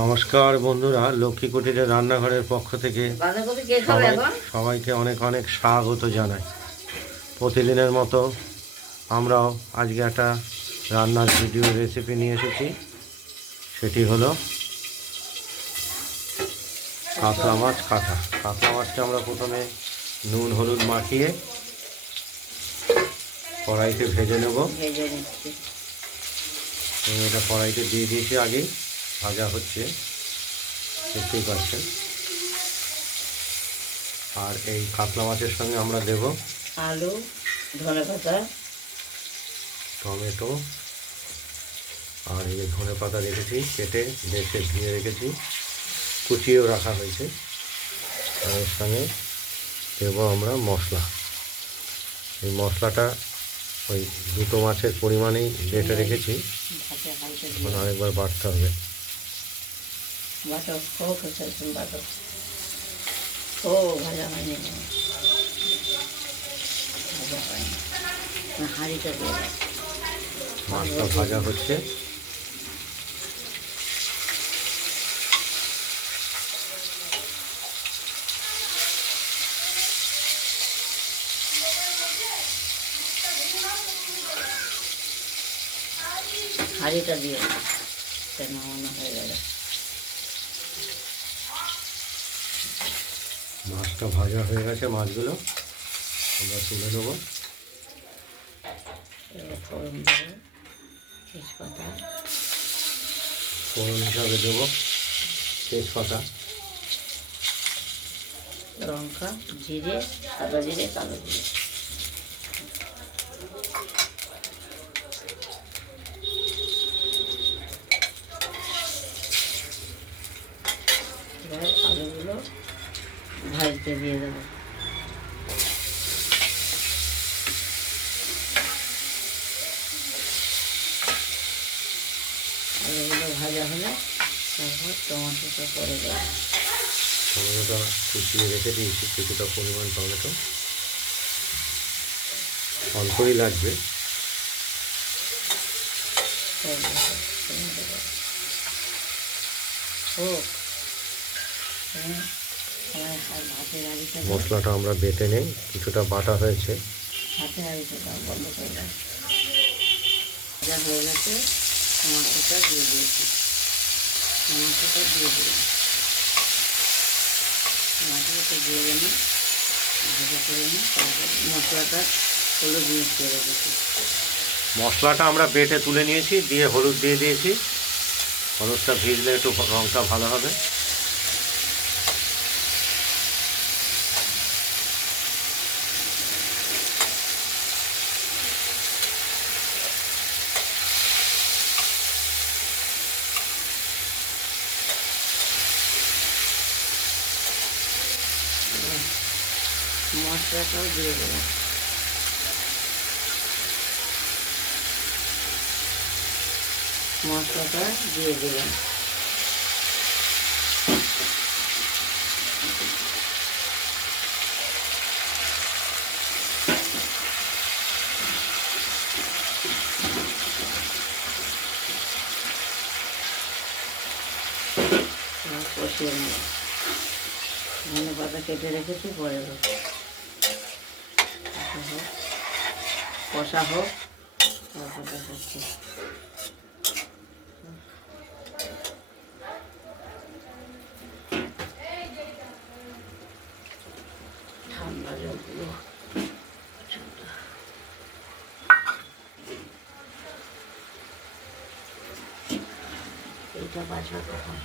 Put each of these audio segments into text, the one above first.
নমস্কার বন্ধুরা, লক্ষ্মী কুটিরের রান্নাঘরের পক্ষ থেকে সবাইকে অনেক অনেক স্বাগত জানাই। প্রতিদিনের মতো আমরাও আজকে একটা রান্নার ভিডিও রেসিপি নিয়ে এসেছি। সেটি হলো কাতলা মাছ কাটা। কাতলা মাছটা আমরা প্রথমে নুন হলুদ মাখিয়ে কড়াইতে ভেজে নেব। এটা কড়াইতে দিয়ে দিয়েছি, আগে ভাজা হচ্ছে, দেখতেই পাচ্ছেন। আর এই কাতলা মাছের সঙ্গে আমরা দেব আলু, ধনেপাতা, টমেটো, আর এই ধনে পাতা রেখেছি কেটে বেছে ধুয়ে রেখেছি, কুচিয়েও রাখা হয়েছে। আর এর সঙ্গে দেব আমরা মশলা। এই মশলাটা ওই দুটো মাছের পরিমাণেই বেটে রেখেছি, এখন আরেকবার বাটতে হবে। মাছটা ভাজা হচ্ছে। হাঁড়িটা দিয়ে নামানো হয়ে গেল। মাছটা ভাজা হয়ে গেছে, মাছগুলো আমরা তুলে নেব। ফোড়ন দেবো, তেজপাতা, ফোড়ন হিসাবে দেবো তেজপাতা, লঙ্কা, জিরে, সাদা জিরে, কালো জিরে। এবার আলুগুলো ভাজতে দিয়ে দেবো। আলুগুলো ভাজা হলে তারপর টমেটোটা করে দেবো। টমেটোটা কুচিয়ে রেখে দিয়েছি, কিছুটা পরিমাণ টমেটো, অল্পই লাগবে। মশলাটা আমরা বেটে নেই, কিছুটা বাটা হয়েছে। হাতে হাঁড়িটা বন্ধ করে দেয়। যা হয়ে গেছে, টমাটোটা দিয়ে দিয়েছি। টমাটোটা দিয়ে দিলাম। টমাটোটা দিয়ে দিলাম, ভাজা করে নিই। তারপর মশলাটা হলুদ মিশিয়ে রেখেছি। মশলাটা আমরা বেটে তুলে নিয়েছি, দিয়ে হলুদ দিয়ে দিয়েছি। হলুদটা ভিজলে একটু রঙটা ভালো হবে। মশলাটাও দিয়ে দেবো। মশলাটা দিয়ে দিলাম। কষিয়ে নেব। ধনে পাতা কেটে রেখেছি, পরে দেবো। কষা হোক, তারপর দেখাচ্ছি। ঠান্ডা জলগুলো এইটা বাজবে কখন?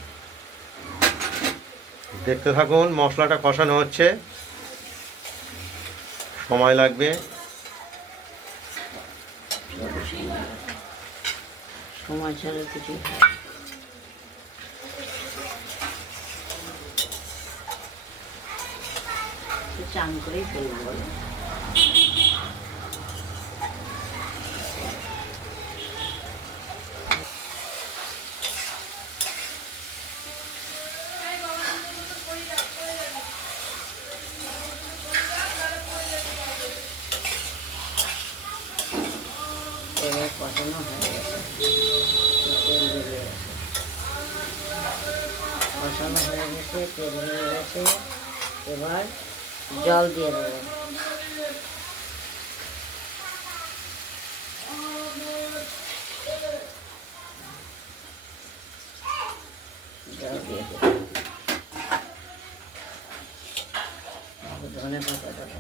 দেখতে থাকুন, মশলাটা কষানো হচ্ছে, সময় লাগবে। সময় ছাড়া কিছু চান করেই ফেলবো বলো। এবার কষানো হয়ে গেছে, তেল বেরিয়ে কষানো হয়ে গেছে, তেল হয়ে গেছে। এবার জল দিয়ে দেবো। জল দিয়ে দেবো। ধনে পাতা দেবো।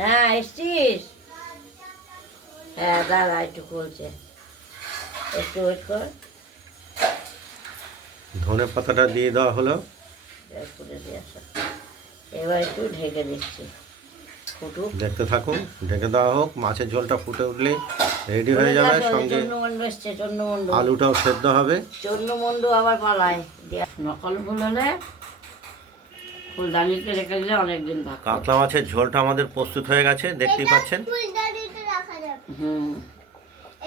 হ্যাঁ, এসছিস? হ্যাঁ, দাঁড়া, একটু খুলছে, একটু ওয়েট কর। ধনে পাতাটা দিয়ে দেওয়া হলো। খুলে দিয়ে আসা। এবার একটু ঢেকে দিচ্ছি, ফুটুক। দেখতে থাকুন, ঢেকে দেওয়া হোক। মাছের ঝোলটা ফুটে উঠলেই রেডি হয়ে যাবে। সঙ্গে চন্দ্রমন্ডু এসছে, চন্দ্রমন্ডু। আলুটাও সেদ্ধ হবে। চন্দ্রমন্ডু আবার পালায়। নকল ফুল হলে ফুলদানিতে রেখে দিলে অনেকদিন থাকে। কাতলা মাছের ঝোলটা আমাদের প্রস্তুত হয়ে গেছে, দেখতেই পাচ্ছেন। ফুলদানিতে রাখা যাবে। হুম,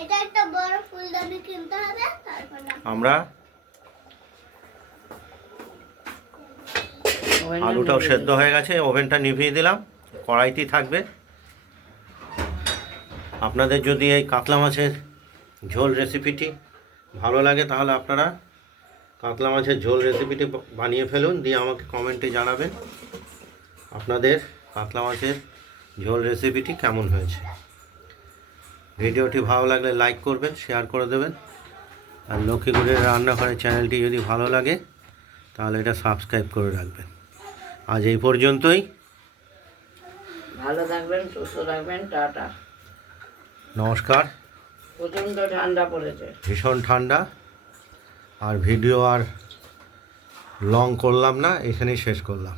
এটা একটা বড় ফুলদানি কিনতে হবে, তারপর আমরা ওভেনে আলুটাও নিভিয়ে সেদ্ধ দিই। হয়ে গেছে, ওভেনটা নিভিয়ে দিলাম। কড়াইতেই থাকবে। আপনাদের যদি এই কাতলা মাছের ঝোল রেসিপিটি ভালো লাগে তাহলে আপনারা কাতলা মাছের ঝোল রেসিপিটি বানিয়ে ফেলুন, দিয়ে আমাকে কমেন্টে জানাবেন আপনাদের কাতলা মাছের ঝোল রেসিপিটি কেমন হয়েছে। ভিডিওটি ভালো লাগলে লাইক করবেন, শেয়ার করে দেবেন। আর লক্ষ্মীগুড়ের রান্নাঘরের চ্যানেলটি যদি ভালো লাগে তাহলে এটা সাবস্ক্রাইব করে রাখবেন। আজ এই পর্যন্তই। ভালো থাকবেন, সুস্থ থাকবেন, টাটা। নমস্কার। প্রচণ্ড ঠান্ডা পড়েছে। ভীষণ ঠান্ডা। আর ভিডিও আর লং করলাম না, এখানেই শেষ করলাম।